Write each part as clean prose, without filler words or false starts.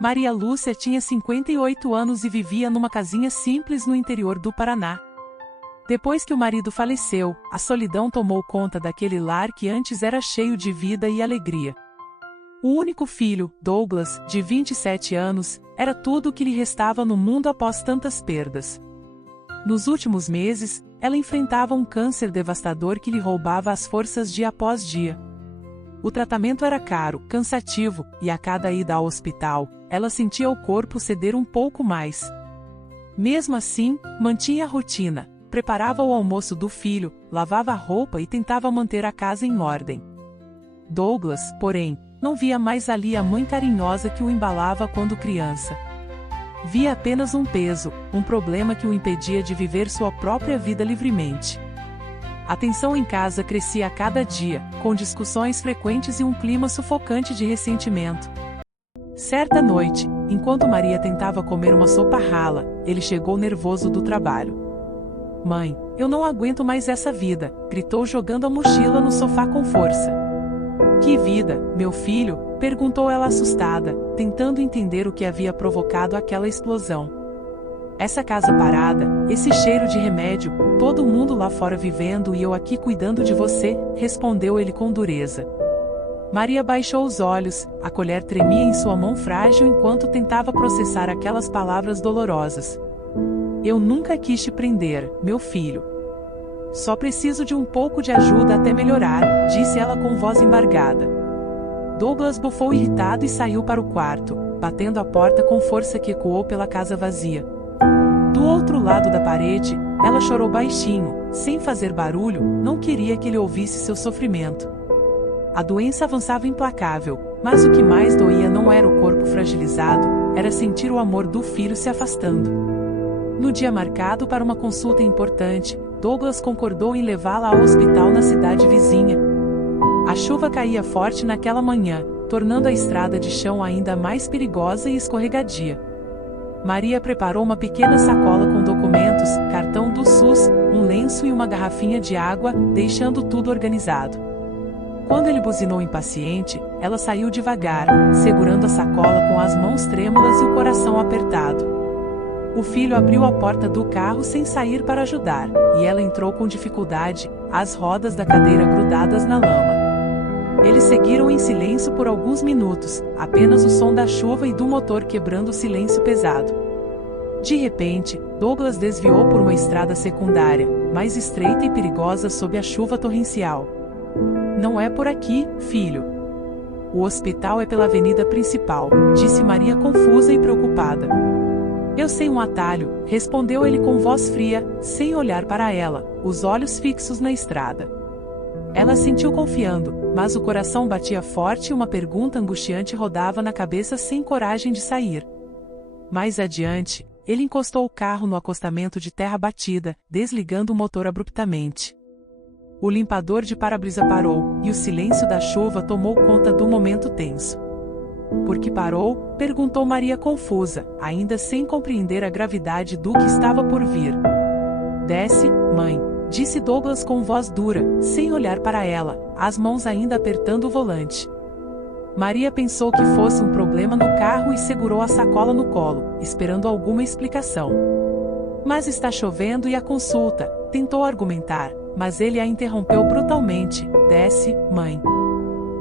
Maria Lúcia tinha 58 anos e vivia numa casinha simples no interior do Paraná. Depois que o marido faleceu, a solidão tomou conta daquele lar que antes era cheio de vida e alegria. O único filho, Douglas, de 27 anos, era tudo o que lhe restava no mundo após tantas perdas. Nos últimos meses, ela enfrentava um câncer devastador que lhe roubava as forças dia após dia. O tratamento era caro, cansativo, e a cada ida ao hospital, ela sentia o corpo ceder um pouco mais. Mesmo assim, mantinha a rotina, preparava o almoço do filho, lavava a roupa e tentava manter a casa em ordem. Douglas, porém, não via mais ali a mãe carinhosa que o embalava quando criança. Via apenas um peso, um problema que o impedia de viver sua própria vida livremente. A tensão em casa crescia a cada dia, com discussões frequentes e um clima sufocante de ressentimento. Certa noite, enquanto Maria tentava comer uma sopa rala, ele chegou nervoso do trabalho. "Mãe, eu não aguento mais essa vida", gritou jogando a mochila no sofá com força. "Que vida, meu filho?", perguntou ela assustada, tentando entender o que havia provocado aquela explosão. "Essa casa parada, esse cheiro de remédio, todo mundo lá fora vivendo e eu aqui cuidando de você", respondeu ele com dureza. Maria baixou os olhos, a colher tremia em sua mão frágil enquanto tentava processar aquelas palavras dolorosas. "Eu nunca quis te prender, meu filho. Só preciso de um pouco de ajuda até melhorar", disse ela com voz embargada. Douglas bufou irritado e saiu para o quarto, batendo a porta com força que ecoou pela casa vazia. Do outro lado da parede, ela chorou baixinho, sem fazer barulho, não queria que ele ouvisse seu sofrimento. A doença avançava implacável, mas o que mais doía não era o corpo fragilizado, era sentir o amor do filho se afastando. No dia marcado para uma consulta importante, Douglas concordou em levá-la ao hospital na cidade vizinha. A chuva caía forte naquela manhã, tornando a estrada de chão ainda mais perigosa e escorregadia. Maria preparou uma pequena sacola com documentos, cartão do SUS, um lenço e uma garrafinha de água, deixando tudo organizado. Quando ele buzinou impaciente, ela saiu devagar, segurando a sacola com as mãos trêmulas e o coração apertado. O filho abriu a porta do carro sem sair para ajudar, e ela entrou com dificuldade, as rodas da cadeira grudadas na lama. Eles seguiram em silêncio por alguns minutos, apenas o som da chuva e do motor quebrando o silêncio pesado. De repente, Douglas desviou por uma estrada secundária, mais estreita e perigosa sob a chuva torrencial. "Não é por aqui, filho. O hospital é pela avenida principal", disse Maria confusa e preocupada. "Eu sei um atalho", respondeu ele com voz fria, sem olhar para ela, os olhos fixos na estrada. Ela sentiu confiando, mas o coração batia forte e uma pergunta angustiante rodava na cabeça sem coragem de sair. Mais adiante, ele encostou o carro no acostamento de terra batida, desligando o motor abruptamente. O limpador de para-brisa parou, e o silêncio da chuva tomou conta do momento tenso. "Por que parou?", perguntou Maria confusa, ainda sem compreender a gravidade do que estava por vir. "Desce, mãe", disse Douglas com voz dura, sem olhar para ela, as mãos ainda apertando o volante. Maria pensou que fosse um problema no carro e segurou a sacola no colo, esperando alguma explicação. "Mas está chovendo e a consulta", tentou argumentar, mas ele a interrompeu brutalmente. "Desce, mãe.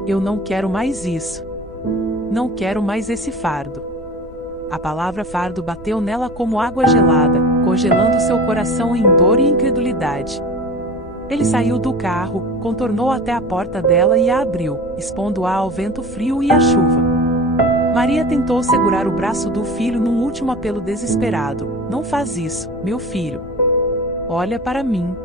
Eu não quero mais isso. Não quero mais esse fardo." A palavra fardo bateu nela como água gelada, congelando seu coração em dor e incredulidade. Ele saiu do carro, contornou até a porta dela e a abriu, expondo-a ao vento frio e à chuva. Maria tentou segurar o braço do filho num último apelo desesperado. "Não faz isso, meu filho. Olha para mim."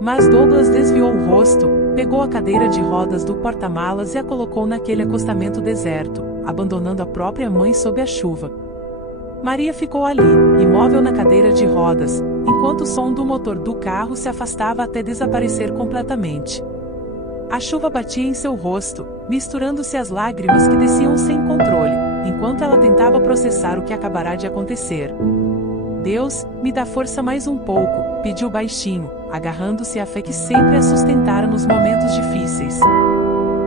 Mas Douglas desviou o rosto, pegou a cadeira de rodas do porta-malas e a colocou naquele acostamento deserto, abandonando a própria mãe sob a chuva. Maria ficou ali, imóvel na cadeira de rodas, enquanto o som do motor do carro se afastava até desaparecer completamente. A chuva batia em seu rosto, misturando-se às lágrimas que desciam sem controle, enquanto ela tentava processar o que acabará de acontecer. "Deus, me dá força mais um pouco", pediu baixinho, agarrando-se à fé que sempre a sustentara nos momentos difíceis.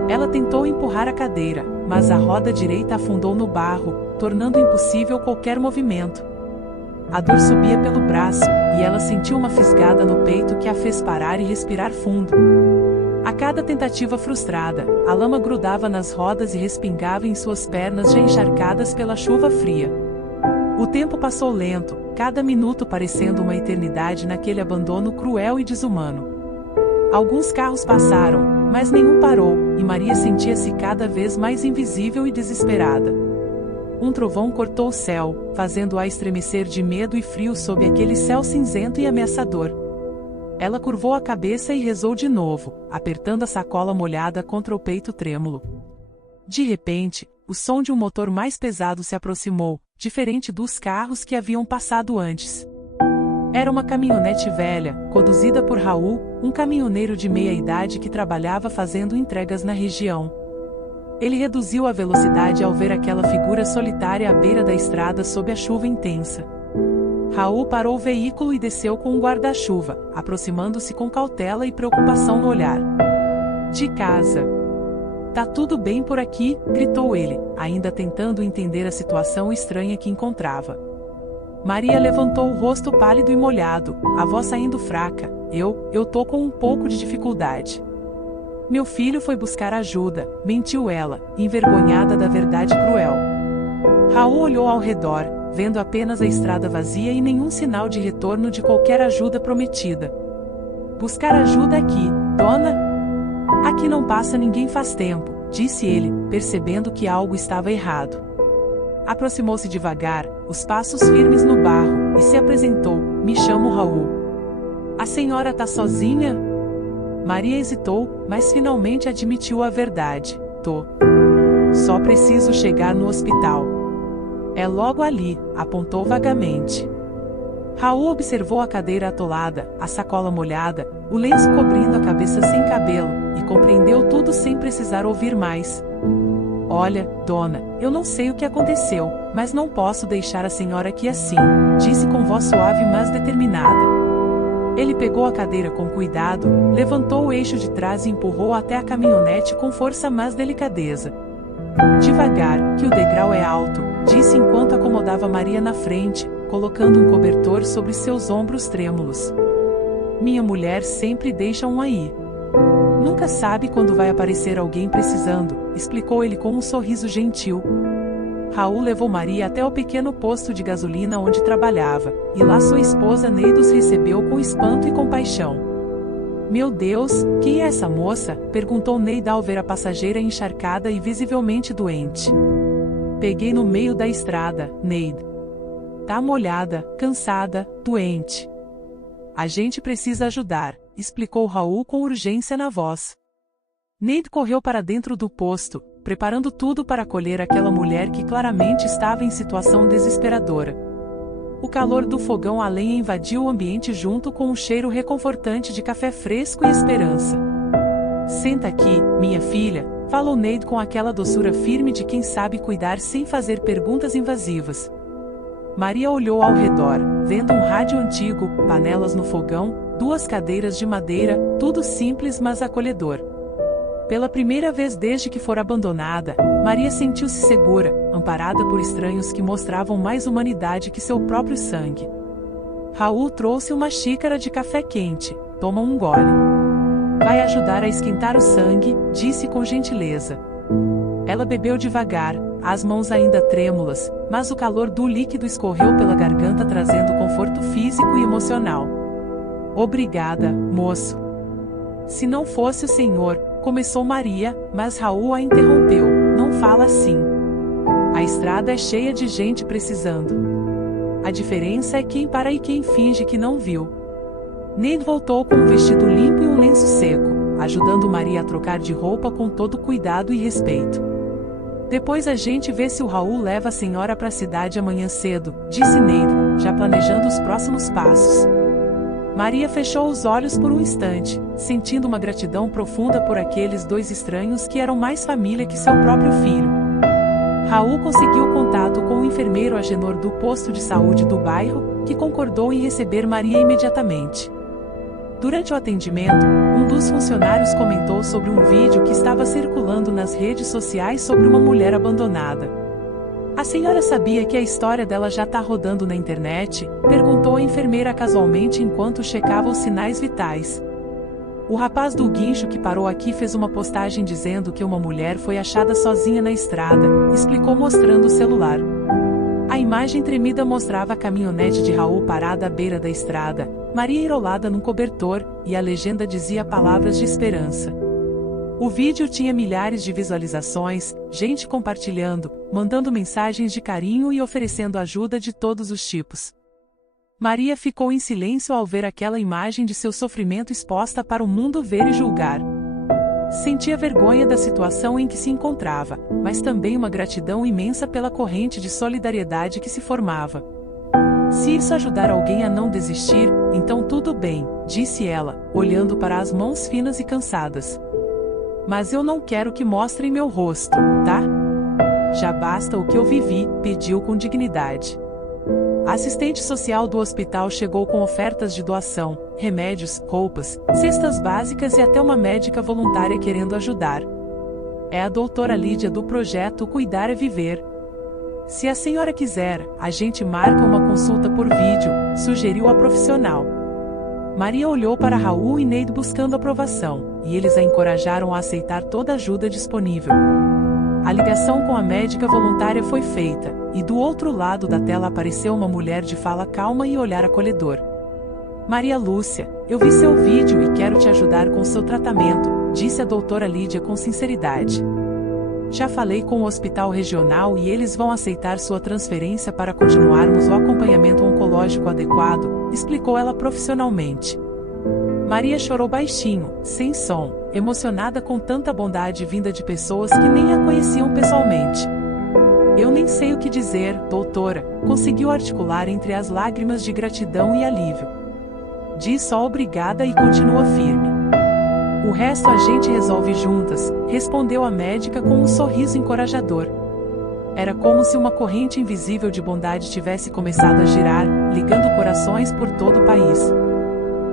Ela tentou empurrar a cadeira, mas a roda direita afundou no barro, tornando impossível qualquer movimento. A dor subia pelo braço, e ela sentiu uma fisgada no peito que a fez parar e respirar fundo. A cada tentativa frustrada, a lama grudava nas rodas e respingava em suas pernas já encharcadas pela chuva fria. O tempo passou lento, cada minuto parecendo uma eternidade naquele abandono cruel e desumano. Alguns carros passaram, mas nenhum parou, e Maria sentia-se cada vez mais invisível e desesperada. Um trovão cortou o céu, fazendo-a estremecer de medo e frio sob aquele céu cinzento e ameaçador. Ela curvou a cabeça e rezou de novo, apertando a sacola molhada contra o peito trêmulo. De repente, o som de um motor mais pesado se aproximou, diferente dos carros que haviam passado antes. Era uma caminhonete velha, conduzida por Raul, um caminhoneiro de meia-idade que trabalhava fazendo entregas na região. Ele reduziu a velocidade ao ver aquela figura solitária à beira da estrada sob a chuva intensa. Raul parou o veículo e desceu com um guarda-chuva, aproximando-se com cautela e preocupação no olhar. De casa. Tá tudo bem por aqui, gritou ele, ainda tentando entender a situação estranha que encontrava. Maria levantou o rosto pálido e molhado, a voz saindo fraca. Eu tô com um pouco de dificuldade. Meu filho foi buscar ajuda, mentiu ela, envergonhada da verdade cruel. Raul olhou ao redor, vendo apenas a estrada vazia e nenhum sinal de retorno de qualquer ajuda prometida. Buscar ajuda aqui, dona? Aqui não passa ninguém faz tempo, disse ele, percebendo que algo estava errado. Aproximou-se devagar, os passos firmes no barro, e se apresentou. Me chamo Raul. A senhora tá sozinha? Maria hesitou, mas finalmente admitiu a verdade. Tô. Só preciso chegar no hospital. É logo ali, apontou vagamente. Raul observou a cadeira atolada, a sacola molhada, o lenço cobrindo a cabeça sem cabelo, e compreendeu tudo sem precisar ouvir mais. Olha, dona, eu não sei o que aconteceu, mas não posso deixar a senhora aqui assim, disse com voz suave mas determinada. Ele pegou a cadeira com cuidado, levantou o eixo de trás e empurrou até a caminhonete com força mas delicadeza. Devagar, que o degrau é alto, disse enquanto acomodava Maria na frente, colocando um cobertor sobre seus ombros trêmulos. Minha mulher sempre deixa um aí. Nunca sabe quando vai aparecer alguém precisando, explicou ele com um sorriso gentil. Raul levou Maria até o pequeno posto de gasolina onde trabalhava, e lá sua esposa Neide os recebeu com espanto e compaixão. Meu Deus, quem é essa moça? Perguntou Neide ao ver a passageira encharcada e visivelmente doente. Peguei no meio da estrada, Neide. Tá molhada, cansada, doente. A gente precisa ajudar, explicou Raul com urgência na voz. Neide correu para dentro do posto, preparando tudo para acolher aquela mulher que claramente estava em situação desesperadora. O calor do fogão a lenha invadiu o ambiente junto com um cheiro reconfortante de café fresco e esperança. Senta aqui, minha filha, falou Neide com aquela doçura firme de quem sabe cuidar sem fazer perguntas invasivas. Maria olhou ao redor, vendo um rádio antigo, panelas no fogão, 2 cadeiras de madeira, tudo simples mas acolhedor. Pela primeira vez desde que fora abandonada, Maria sentiu-se segura, amparada por estranhos que mostravam mais humanidade que seu próprio sangue. Raul trouxe uma xícara de café quente. Toma um gole. Vai ajudar a esquentar o sangue, disse com gentileza. Ela bebeu devagar, as mãos ainda trêmulas, mas o calor do líquido escorreu pela garganta trazendo conforto físico e emocional. Obrigada, moço. Se não fosse o senhor, começou Maria, mas Raul a interrompeu. Não fala assim. A estrada é cheia de gente precisando. A diferença é quem para e quem finge que não viu. Neide voltou com um vestido limpo e um lenço seco, ajudando Maria a trocar de roupa com todo cuidado e respeito. Depois a gente vê se o Raul leva a senhora para a cidade amanhã cedo, disse Neide, já planejando os próximos passos. Maria fechou os olhos por um instante, sentindo uma gratidão profunda por aqueles 2 estranhos que eram mais família que seu próprio filho. Raul conseguiu contato com o enfermeiro Agenor do posto de saúde do bairro, que concordou em receber Maria imediatamente. Durante o atendimento, um dos funcionários comentou sobre um vídeo que estava circulando nas redes sociais sobre uma mulher abandonada. A senhora sabia que a história dela já está rodando na internet? Perguntou a enfermeira casualmente enquanto checava os sinais vitais. O rapaz do guincho que parou aqui fez uma postagem dizendo que uma mulher foi achada sozinha na estrada, explicou mostrando o celular. A imagem tremida mostrava a caminhonete de Raul parada à beira da estrada, Maria enrolada num cobertor, e a legenda dizia palavras de esperança. O vídeo tinha milhares de visualizações, gente compartilhando, mandando mensagens de carinho e oferecendo ajuda de todos os tipos. Maria ficou em silêncio ao ver aquela imagem de seu sofrimento exposta para o mundo ver e julgar. Sentia vergonha da situação em que se encontrava, mas também uma gratidão imensa pela corrente de solidariedade que se formava. Se isso ajudar alguém a não desistir, então tudo bem, disse ela, olhando para as mãos finas e cansadas. Mas eu não quero que mostrem meu rosto, tá? Já basta o que eu vivi, pediu com dignidade. A assistente social do hospital chegou com ofertas de doação, remédios, roupas, cestas básicas e até uma médica voluntária querendo ajudar. É a doutora Lídia do projeto Cuidar é Viver. Se a senhora quiser, a gente marca uma consulta por vídeo, sugeriu a profissional. Maria olhou para Raul e Neide buscando aprovação, e eles a encorajaram a aceitar toda a ajuda disponível. A ligação com a médica voluntária foi feita, e do outro lado da tela apareceu uma mulher de fala calma e olhar acolhedor. Maria Lúcia, eu vi seu vídeo e quero te ajudar com seu tratamento, disse a doutora Lídia com sinceridade. Já falei com o hospital regional e eles vão aceitar sua transferência para continuarmos o acompanhamento oncológico adequado, explicou ela profissionalmente. Maria chorou baixinho, sem som, emocionada com tanta bondade vinda de pessoas que nem a conheciam pessoalmente. Eu nem sei o que dizer, doutora, conseguiu articular entre as lágrimas de gratidão e alívio. Diz só obrigada e continua firme. O resto a gente resolve juntas, respondeu a médica com um sorriso encorajador. Era como se uma corrente invisível de bondade tivesse começado a girar, ligando corações por todo o país.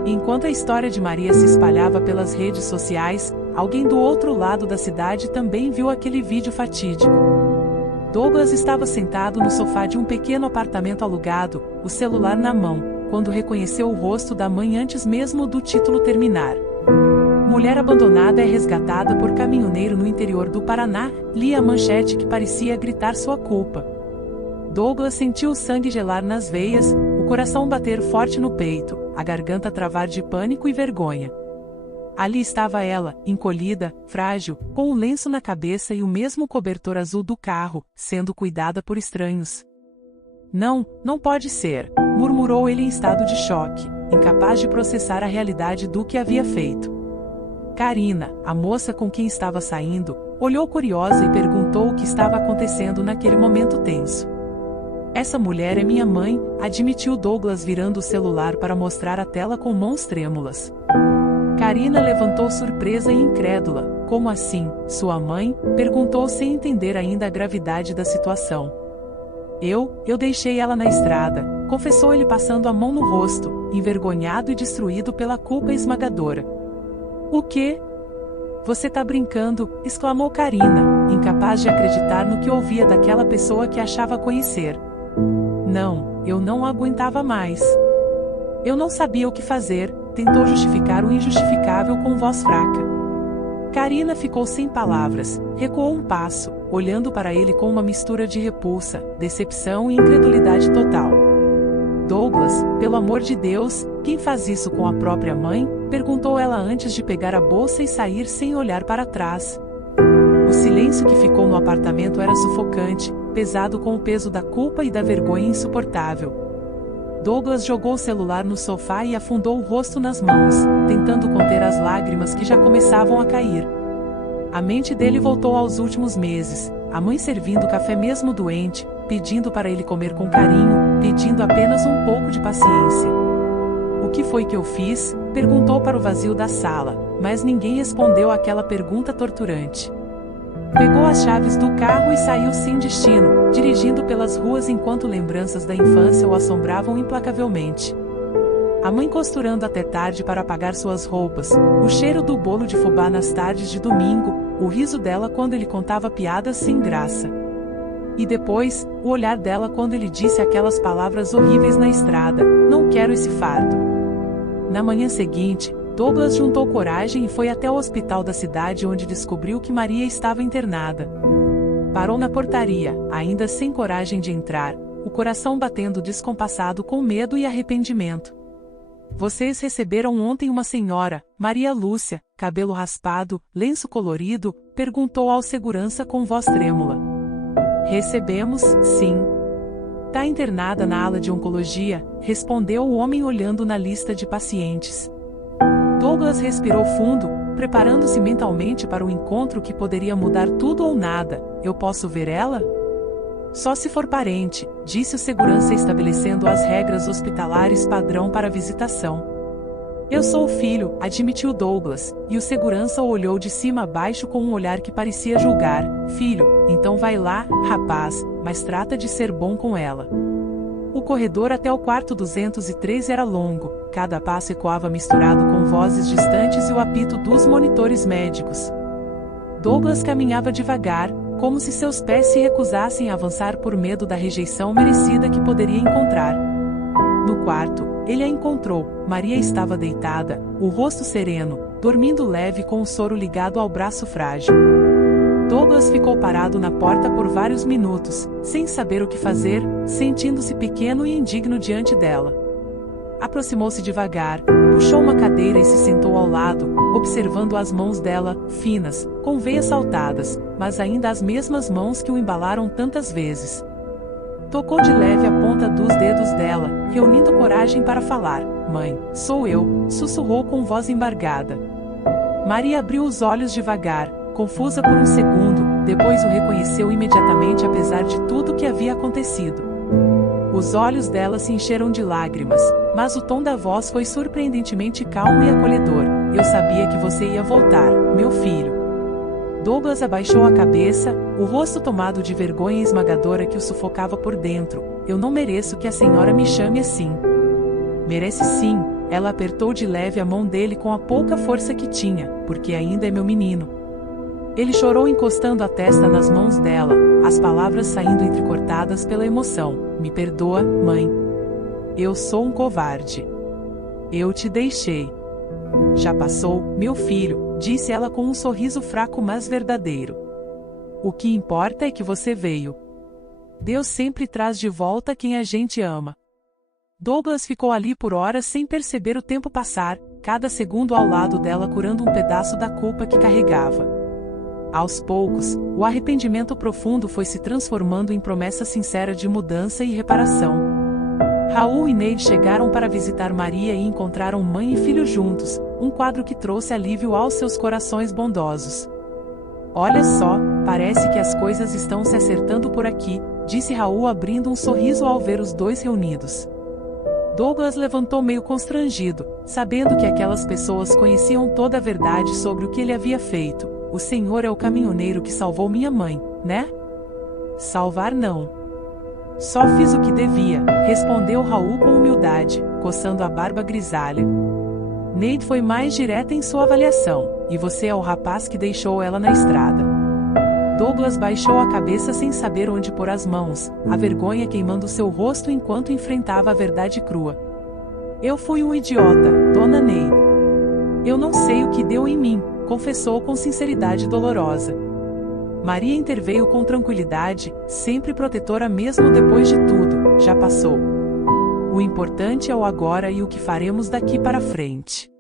Enquanto a história de Maria se espalhava pelas redes sociais, alguém do outro lado da cidade também viu aquele vídeo fatídico. Douglas estava sentado no sofá de um pequeno apartamento alugado, o celular na mão, quando reconheceu o rosto da mãe antes mesmo do título terminar. Mulher abandonada é resgatada por caminhoneiro no interior do Paraná, lia a manchete que parecia gritar sua culpa. Douglas sentiu o sangue gelar nas veias, o coração bater forte no peito, a garganta travar de pânico e vergonha. Ali estava ela, encolhida, frágil, com um lenço na cabeça e o mesmo cobertor azul do carro, sendo cuidada por estranhos. Não, não pode ser, murmurou ele em estado de choque, incapaz de processar a realidade do que havia feito. Karina, a moça com quem estava saindo, olhou curiosa e perguntou o que estava acontecendo naquele momento tenso. Essa mulher é minha mãe, admitiu Douglas virando o celular para mostrar a tela com mãos trêmulas. Karina levantou surpresa e incrédula. Como assim, sua mãe? Perguntou sem entender ainda a gravidade da situação. Eu deixei ela na estrada, confessou ele passando a mão no rosto, envergonhado e destruído pela culpa esmagadora. O quê? Você tá brincando, exclamou Karina, incapaz de acreditar no que ouvia daquela pessoa que achava conhecer. Não, eu não aguentava mais. Eu não sabia o que fazer, tentou justificar o injustificável com voz fraca. Karina ficou sem palavras, recuou um passo, olhando para ele com uma mistura de repulsa, decepção e incredulidade total. Douglas, pelo amor de Deus, quem faz isso com a própria mãe? Perguntou ela antes de pegar a bolsa e sair sem olhar para trás. O silêncio que ficou no apartamento era sufocante, pesado com o peso da culpa e da vergonha insuportável. Douglas jogou o celular no sofá e afundou o rosto nas mãos, tentando conter as lágrimas que já começavam a cair. A mente dele voltou aos últimos meses, a mãe servindo café mesmo doente, pedindo para ele comer com carinho, pedindo apenas um pouco de paciência. O que foi que eu fiz? Perguntou para o vazio da sala, mas ninguém respondeu àquela pergunta torturante. Pegou as chaves do carro e saiu sem destino, dirigindo pelas ruas enquanto lembranças da infância o assombravam implacavelmente. A mãe costurando até tarde para pagar suas roupas, o cheiro do bolo de fubá nas tardes de domingo, o riso dela quando ele contava piadas sem graça. E depois, o olhar dela quando ele disse aquelas palavras horríveis na estrada: "Não quero esse fardo." Na manhã seguinte, Douglas juntou coragem e foi até o hospital da cidade, onde descobriu que Maria estava internada. Parou na portaria, ainda sem coragem de entrar, o coração batendo descompassado com medo e arrependimento. "Vocês receberam ontem uma senhora, Maria Lúcia, cabelo raspado, lenço colorido?" perguntou ao segurança com voz trêmula. "Recebemos, sim." "Tá internada na ala de oncologia", respondeu o homem olhando na lista de pacientes. Douglas respirou fundo, preparando-se mentalmente para o encontro que poderia mudar tudo ou nada. "Eu posso ver ela?" "Só se for parente", disse o segurança, estabelecendo as regras hospitalares padrão para a visitação. "Eu sou o filho", admitiu Douglas, e o segurança o olhou de cima a baixo com um olhar que parecia julgar. "Filho, então vai lá, rapaz, mas trata de ser bom com ela." O corredor até o quarto 203 era longo, cada passo ecoava misturado com vozes distantes e o apito dos monitores médicos. Douglas caminhava devagar, como se seus pés se recusassem a avançar por medo da rejeição merecida que poderia encontrar. No quarto, ele a encontrou. Maria estava deitada, o rosto sereno, dormindo leve com o soro ligado ao braço frágil. Douglas ficou parado na porta por vários minutos, sem saber o que fazer, sentindo-se pequeno e indigno diante dela. Aproximou-se devagar, puxou uma cadeira e se sentou ao lado, observando as mãos dela, finas, com veias saltadas, mas ainda as mesmas mãos que o embalaram tantas vezes. Tocou de leve a ponta dos dedos dela, reunindo coragem para falar. "Mãe, sou eu", sussurrou com voz embargada. Maria abriu os olhos devagar, confusa por um segundo, depois o reconheceu imediatamente apesar de tudo o que havia acontecido. Os olhos dela se encheram de lágrimas, mas o tom da voz foi surpreendentemente calmo e acolhedor. "Eu sabia que você ia voltar, meu filho." Douglas abaixou a cabeça, o rosto tomado de vergonha esmagadora que o sufocava por dentro. "Eu não mereço que a senhora me chame assim." "Merece sim." Ela apertou de leve a mão dele com a pouca força que tinha, "porque ainda é meu menino." Ele chorou encostando a testa nas mãos dela, as palavras saindo entrecortadas pela emoção. "Me perdoa, mãe. Eu sou um covarde. Eu te deixei." "Já passou, meu filho", disse ela com um sorriso fraco mas verdadeiro. "O que importa é que você veio. Deus sempre traz de volta quem a gente ama." Douglas ficou ali por horas sem perceber o tempo passar, cada segundo ao lado dela curando um pedaço da culpa que carregava. Aos poucos, o arrependimento profundo foi se transformando em promessa sincera de mudança e reparação. Raul e Neide chegaram para visitar Maria e encontraram mãe e filho juntos, um quadro que trouxe alívio aos seus corações bondosos. "Olha só, parece que as coisas estão se acertando por aqui", disse Raul abrindo um sorriso ao ver os dois reunidos. Douglas levantou meio constrangido, sabendo que aquelas pessoas conheciam toda a verdade sobre o que ele havia feito. "O senhor é o caminhoneiro que salvou minha mãe, né?" "Salvar não. Só fiz o que devia", respondeu Raul com humildade, coçando a barba grisalha. Neide foi mais direta em sua avaliação. "E você é o rapaz que deixou ela na estrada." Douglas baixou a cabeça sem saber onde pôr as mãos, a vergonha queimando seu rosto enquanto enfrentava a verdade crua. "Eu fui um idiota, dona Neide. Eu não sei o que deu em mim", confessou com sinceridade dolorosa. Maria interveio com tranquilidade, sempre protetora mesmo depois de tudo. "Já passou. O importante é o agora e o que faremos daqui para frente."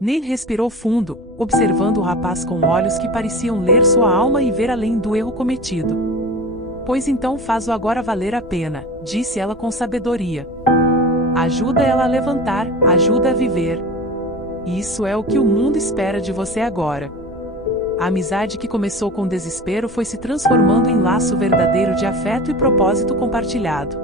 Neide respirou fundo, observando o rapaz com olhos que pareciam ler sua alma e ver além do erro cometido. "Pois então faz o agora valer a pena", disse ela com sabedoria. "Ajuda ela a levantar, ajuda a viver. Isso é o que o mundo espera de você agora." A amizade que começou com desespero foi se transformando em laço verdadeiro de afeto e propósito compartilhado.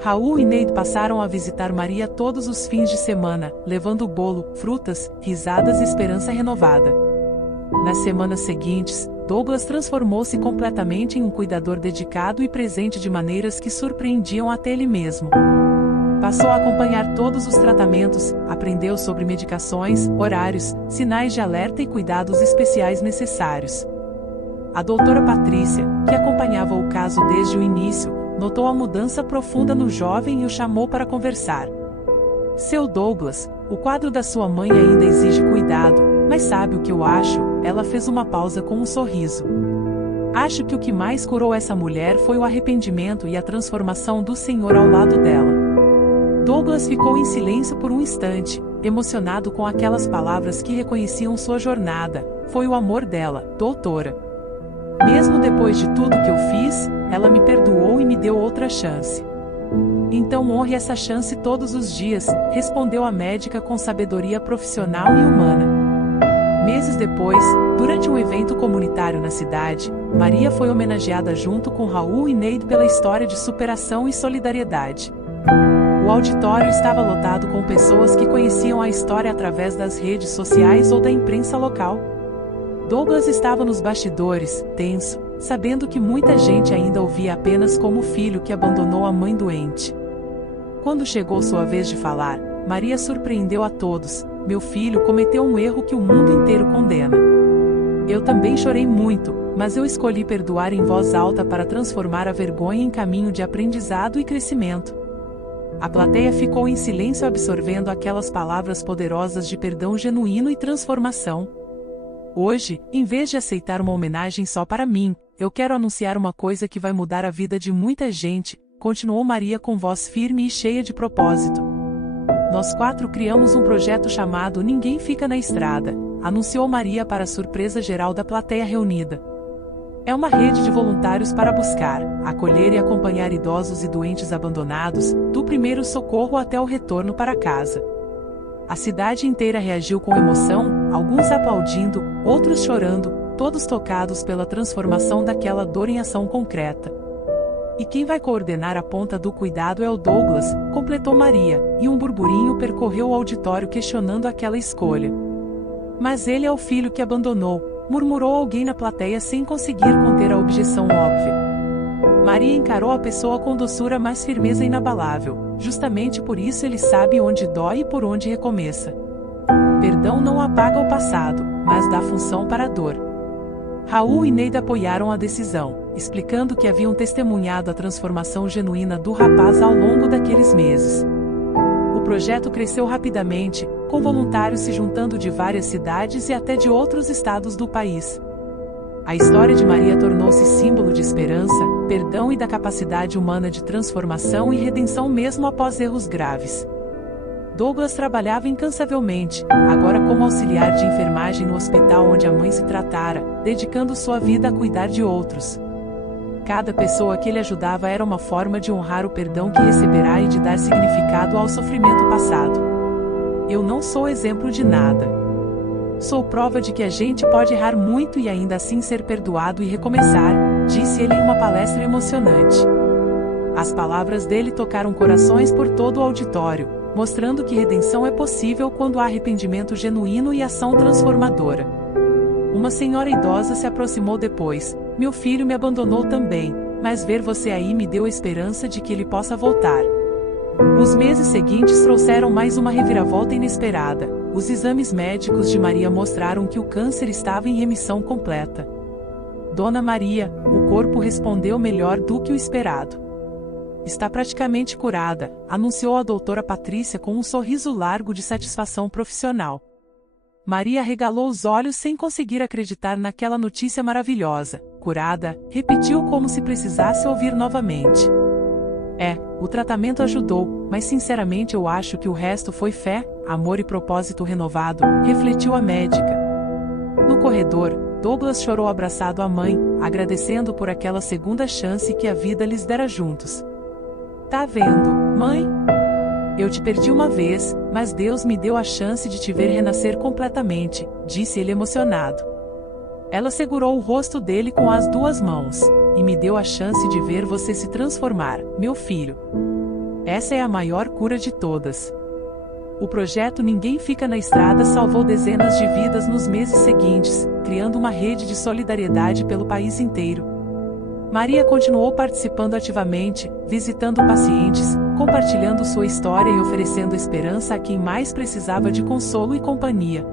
Raul e Neide passaram a visitar Maria todos os fins de semana, levando bolo, frutas, risadas e esperança renovada. Nas semanas seguintes, Douglas transformou-se completamente em um cuidador dedicado e presente de maneiras que surpreendiam até ele mesmo. Passou a acompanhar todos os tratamentos, aprendeu sobre medicações, horários, sinais de alerta e cuidados especiais necessários. A doutora Patrícia, que acompanhava o caso desde o início, notou a mudança profunda no jovem e o chamou para conversar. Seu Douglas, o quadro da sua mãe ainda exige cuidado, mas sabe o que eu acho? Ela fez uma pausa com um sorriso. Acho que o que mais curou essa mulher foi o arrependimento e a transformação do Senhor ao lado dela. Douglas ficou em silêncio por um instante, emocionado com aquelas palavras que reconheciam sua jornada. Foi o amor dela, doutora. Mesmo depois de tudo que eu fiz, ela me perdoou e me deu outra chance. Então honre essa chance todos os dias, respondeu a médica com sabedoria profissional e humana. Meses depois, durante um evento comunitário na cidade, Maria foi homenageada junto com Raul e Neide pela história de superação e solidariedade. O auditório estava lotado com pessoas que conheciam a história através das redes sociais ou da imprensa local. Douglas estava nos bastidores, tenso, sabendo que muita gente ainda o via apenas como o filho que abandonou a mãe doente. Quando chegou sua vez de falar, Maria surpreendeu a todos. Meu filho cometeu um erro que o mundo inteiro condena. Eu também chorei muito, mas eu escolhi perdoar em voz alta para transformar a vergonha em caminho de aprendizado e crescimento. A plateia ficou em silêncio absorvendo aquelas palavras poderosas de perdão genuíno e transformação. Hoje, em vez de aceitar uma homenagem só para mim, eu quero anunciar uma coisa que vai mudar a vida de muita gente, continuou Maria com voz firme e cheia de propósito. Nós 4 criamos um projeto chamado Ninguém Fica na Estrada, anunciou Maria para a surpresa geral da plateia reunida. É uma rede de voluntários para buscar, acolher e acompanhar idosos e doentes abandonados, do primeiro socorro até o retorno para casa. A cidade inteira reagiu com emoção, alguns aplaudindo, outros chorando, todos tocados pela transformação daquela dor em ação concreta. E quem vai coordenar a ponta do cuidado é o Douglas, completou Maria, e um burburinho percorreu o auditório questionando aquela escolha. Mas ele é o filho que abandonou, murmurou alguém na plateia sem conseguir conter a objeção óbvia. Maria encarou a pessoa com doçura mas firmeza inabalável, justamente por isso ele sabe onde dói e por onde recomeça. Perdão não apaga o passado, mas dá função para a dor. Raul e Neide apoiaram a decisão, explicando que haviam testemunhado a transformação genuína do rapaz ao longo daqueles meses. O projeto cresceu rapidamente, com voluntários se juntando de várias cidades e até de outros estados do país. A história de Maria tornou-se símbolo de esperança, perdão e da capacidade humana de transformação e redenção mesmo após erros graves. Douglas trabalhava incansavelmente, agora como auxiliar de enfermagem no hospital onde a mãe se tratara, dedicando sua vida a cuidar de outros. Cada pessoa que ele ajudava era uma forma de honrar o perdão que receberá e de dar significado ao sofrimento passado. Eu não sou exemplo de nada. Sou prova de que a gente pode errar muito e ainda assim ser perdoado e recomeçar, disse ele em uma palestra emocionante. As palavras dele tocaram corações por todo o auditório, mostrando que redenção é possível quando há arrependimento genuíno e ação transformadora. Uma senhora idosa se aproximou depois. Meu filho me abandonou também, mas ver você aí me deu a esperança de que ele possa voltar. Os meses seguintes trouxeram mais uma reviravolta inesperada. Os exames médicos de Maria mostraram que o câncer estava em remissão completa. Dona Maria, o corpo respondeu melhor do que o esperado. Está praticamente curada, anunciou a doutora Patrícia com um sorriso largo de satisfação profissional. Maria arregalou os olhos sem conseguir acreditar naquela notícia maravilhosa. Curada, repetiu como se precisasse ouvir novamente. O tratamento ajudou, mas sinceramente eu acho que o resto foi fé, amor e propósito renovado, refletiu a médica. No corredor, Douglas chorou abraçado à mãe, agradecendo por aquela segunda chance que a vida lhes dera juntos. Tá vendo, mãe? Eu te perdi uma vez, mas Deus me deu a chance de te ver renascer completamente, disse ele emocionado. Ela segurou o rosto dele com as 2 mãos, e me deu a chance de ver você se transformar, meu filho. Essa é a maior cura de todas. O projeto Ninguém Fica na Estrada salvou dezenas de vidas nos meses seguintes, criando uma rede de solidariedade pelo país inteiro. Maria continuou participando ativamente, visitando pacientes, compartilhando sua história e oferecendo esperança a quem mais precisava de consolo e companhia.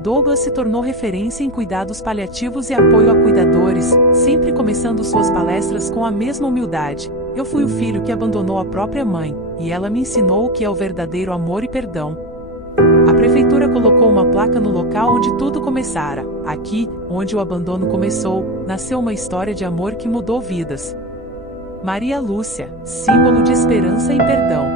Douglas se tornou referência em cuidados paliativos e apoio a cuidadores, sempre começando suas palestras com a mesma humildade: "Eu fui o filho que abandonou a própria mãe, e ela me ensinou o que é o verdadeiro amor e perdão." A prefeitura colocou uma placa no local onde tudo começara. Aqui, onde o abandono começou, nasceu uma história de amor que mudou vidas. Maria Lúcia, símbolo de esperança e perdão.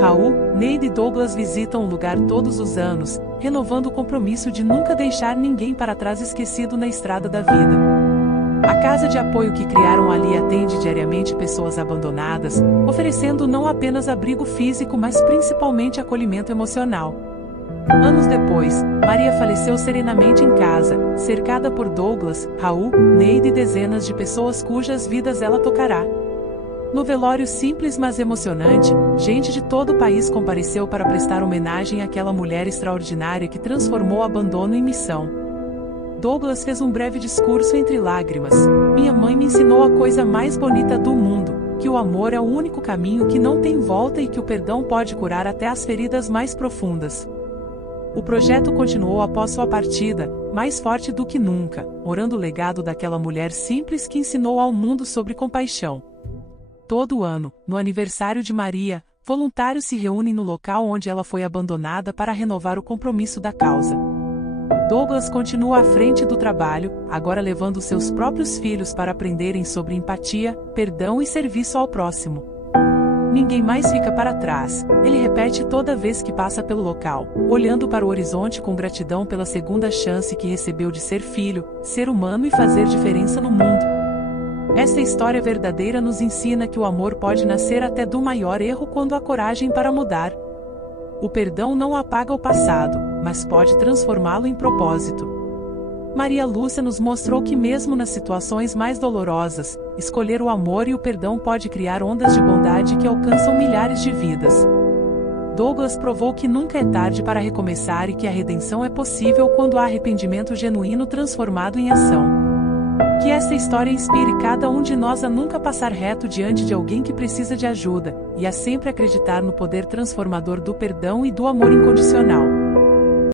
Raul, Neide e Douglas visitam o lugar todos os anos, renovando o compromisso de nunca deixar ninguém para trás esquecido na estrada da vida. A casa de apoio que criaram ali atende diariamente pessoas abandonadas, oferecendo não apenas abrigo físico, mas principalmente acolhimento emocional. Anos depois, Maria faleceu serenamente em casa, cercada por Douglas, Raul, Neide e dezenas de pessoas cujas vidas ela tocará. No velório simples mas emocionante, gente de todo o país compareceu para prestar homenagem àquela mulher extraordinária que transformou o abandono em missão. Douglas fez um breve discurso entre lágrimas: "Minha mãe me ensinou a coisa mais bonita do mundo, que o amor é o único caminho que não tem volta e que o perdão pode curar até as feridas mais profundas." O projeto continuou após sua partida, mais forte do que nunca, honrando o legado daquela mulher simples que ensinou ao mundo sobre compaixão. Todo ano, no aniversário de Maria, voluntários se reúnem no local onde ela foi abandonada para renovar o compromisso da causa. Douglas continua à frente do trabalho, agora levando seus próprios filhos para aprenderem sobre empatia, perdão e serviço ao próximo. "Ninguém mais fica para trás", ele repete toda vez que passa pelo local, olhando para o horizonte com gratidão pela segunda chance que recebeu de ser filho, ser humano e fazer diferença no mundo. Essa história verdadeira nos ensina que o amor pode nascer até do maior erro quando há coragem para mudar. O perdão não apaga o passado, mas pode transformá-lo em propósito. Maria Lúcia nos mostrou que mesmo nas situações mais dolorosas, escolher o amor e o perdão pode criar ondas de bondade que alcançam milhares de vidas. Douglas provou que nunca é tarde para recomeçar e que a redenção é possível quando há arrependimento genuíno transformado em ação. Que essa história inspire cada um de nós a nunca passar reto diante de alguém que precisa de ajuda, e a sempre acreditar no poder transformador do perdão e do amor incondicional.